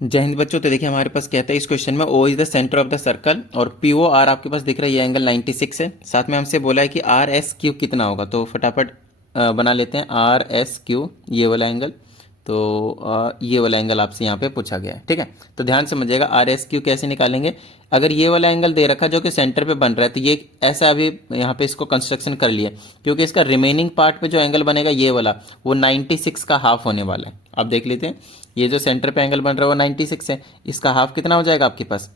जय हिंद बच्चों। तो देखिए हमारे पास कहता है इस क्वेश्चन में O is the centre of the circle और पी ओ आर आपके पास दिख रहा है, ये एंगल 96 है। साथ में हमसे बोला है कि आर एस क्यू कितना होगा, तो फटाफट बना लेते हैं आर एस क्यू ये वाला एंगल। तो ये वाला एंगल आपसे यहाँ पे पूछा गया है, ठीक है। तो ध्यान से समझिएगा आर एस क्यू कैसे निकालेंगे। अगर ये वाला एंगल दे रखा है जो कि सेंटर पे बन रहा है, तो ये ऐसा अभी यहाँ पे इसको कंस्ट्रक्शन कर लिया, क्योंकि इसका रिमेनिंग पार्ट पे जो एंगल बनेगा ये वाला वो 96 का हाफ होने वाला है। आप देख लेते हैं, ये जो सेंटर पे एंगल बन रहा है वो 96 है, इसका हाफ कितना हो जाएगा आपके पास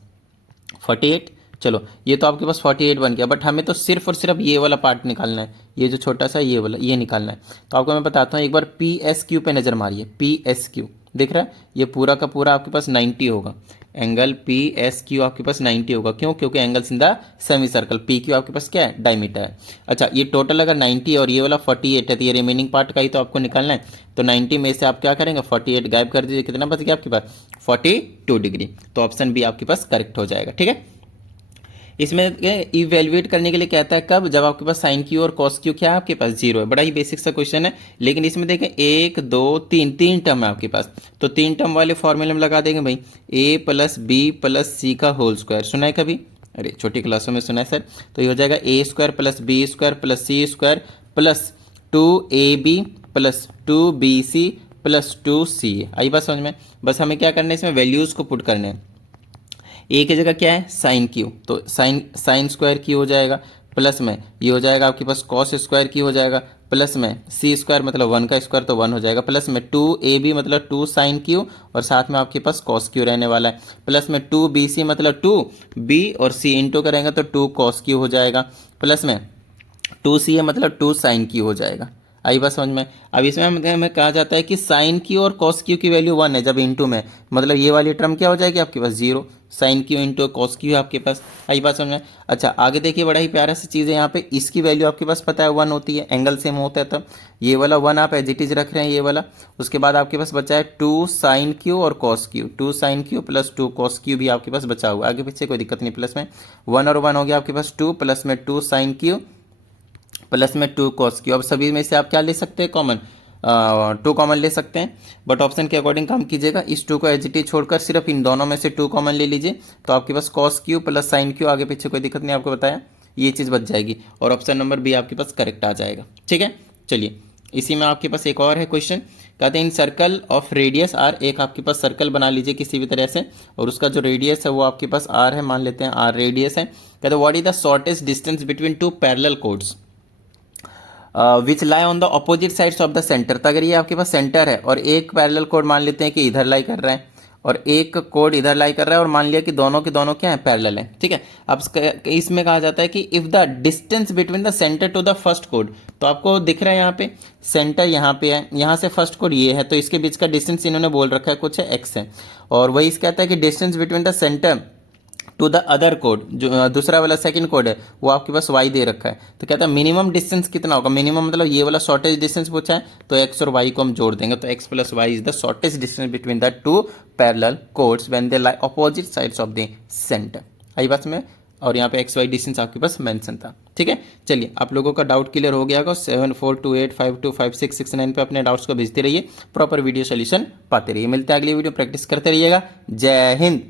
48। चलो ये तो आपके पास 48 बन गया, बट हमें तो सिर्फ और सिर्फ ये वाला पार्ट निकालना है, ये जो छोटा सा ये वाला ये निकालना है। तो आपको मैं बताता हूँ, एक बार पी एस क्यू पे नज़र मारिए। पी एस क्यू दिख रहा है, ये पूरा का पूरा आपके पास 90 होगा। एंगल पी एस क्यू आपके पास 90 होगा, क्यों? क्योंकि angles in the semi circle. P Q आपके पास क्या है, डायमीटर है। अच्छा ये टोटल अगर 90 और ये वाला 48 है, तो ये रिमेनिंग पार्ट का ही तो आपको निकालना है। तो 90 में से आप क्या करेंगे, 48 गायब कर दीजिए, कितना बच गया आपके पास 42 डिग्री। तो ऑप्शन बी आपके पास करेक्ट हो जाएगा, ठीक है। इसमें इवेल्युएट करने के लिए कहता है कब, जब आपके पास साइन क्यू और कॉस क्यू क्या है आपके पास 0 है। बड़ा ही बेसिक सा क्वेश्चन है, लेकिन इसमें देखें 1 2 3 तीन टर्म है आपके पास। तो तीन टर्म वाले फॉर्मूले में लगा देंगे भाई, ए प्लस बी प्लस सी का होल स्क्वायर। सुना है कभी? अरे छोटी क्लासों में सुना है सर। तो ये हो जाएगा a square plus b square plus c square plus 2ab plus 2bc plus 2c। आई बात समझ में? बस हमें क्या करना है, इसमें वैल्यूज़ को पुट करने हैं। ए की जगह क्या है, साइन क्यू, तो साइन साइन स्क्वायर क्यू हो जाएगा। प्लस में ये हो जाएगा आपके पास कॉस स्क्वायर क्यू हो जाएगा। प्लस में सी स्क्वायर मतलब 1 का स्क्वायर तो 1 हो जाएगा। प्लस में 2ab मतलब 2 साइन क्यू और साथ में आपके पास कॉस क्यू रहने वाला है। प्लस में 2bc मतलब 2b और c इंटू करेंगे तो 2 कॉस क्यू हो जाएगा। प्लस में 2c है मतलब 2 साइन क्यू हो जाएगा। आई बात समझ में? अब इसमें हमें कहा जाता है कि साइन क्यू और कॉस क्यू की वैल्यू 1 है जब इंटू में, मतलब ये वाली टर्म क्या हो जाएगी आपके पास 0। Sine q into cos q है आपके पास। आई बात समझ में? अच्छा आगे देखिए, बड़ा ही प्यारा सी चीज़ है यहाँ पे, इसकी वैल्यू आपके पास पता है 1 होती है, एंगल सेम होता है तब। ये वाला 1 आप एज इट इज रख रहे हैं ये वाला। उसके बाद आपके पास बचा है 2 साइन क्यू और cos q, 2 sine q plus 2 cos q भी आपके पास बचा हुआ है। आगे पीछे कोई दिक्कत नहीं। प्लस में 1 और 1 हो गया आपके पास 2, प्लस में 2 साइन क्यू प्लस में 2 कॉस क्यू। अब सभी में से आप क्या ले सकते हैं, कॉमन 2 कॉमन ले सकते हैं, बट ऑप्शन के अकॉर्डिंग काम कीजिएगा। इस 2 को एज इट इज छोड़कर सिर्फ इन दोनों में से 2 कॉमन ले लीजिए, तो आपके पास cos q plus sin q, आगे पीछे कोई दिक्कत नहीं आपको बताया, ये चीज़ बच जाएगी और ऑप्शन नंबर बी आपके पास करेक्ट आ जाएगा, ठीक है। चलिए इसी में आपके पास एक और है क्वेश्चन, कहते हैं इन सर्कल ऑफ रेडियस आर, एक आपके पास सर्कल बना लीजिए किसी भी तरह से और उसका जो रेडियस है वो आपके पास आर है, मान लेते हैं आर रेडियस है। कहते हैं what is the shortest distance between 2 parallel codes which lie on the opposite sides of the centre. तो अगर ये आपके पास सेंटर है और एक पैरेलल कोड मान लेते हैं कि इधर लाई कर रहा है और एक कोड इधर लाई कर रहा है और मान लिया कि दोनों के दोनों क्या है, पैरेलल है, ठीक है। अब इसमें कहा जाता है कि if the distance between the centre to the first कोड, तो आपको दिख रहा है यहाँ पे सेंटर यहाँ पे है, यहाँ से फर्स्ट कोड ये है, तो इसके बीच का डिस्टेंस इन्होंने बोल रखा है कुछ है x है। और वही कहता है कि distance between the centre to the other कोड, जो दूसरा वाला सेकंड कोड है वो आपके पास y दे रखा है। तो कहता है मिनिमम डिस्टेंस कितना होगा, मिनिमम मतलब ये वाला शॉर्टेस्ट डिस्टेंस पूछा है, तो x और y को हम जोड़ देंगे, तो x plus y is the shortest distance between the 2 parallel chords when they lie opposite sides of the centre. आई बात में? और यहाँ पे एक्स वाई डिस्टेंस आपके पास मेंशन था, ठीक है। चलिए आप लोगों का डाउट क्लियर हो गया होगा। 7428525669 पे अपने डाउट्स को भेजते रहिए, प्रॉपर वीडियो सोल्यूशन पाते रहिए। मिलते हैं अगली वीडियो, प्रैक्टिस करते रहिएगा। जय हिंद।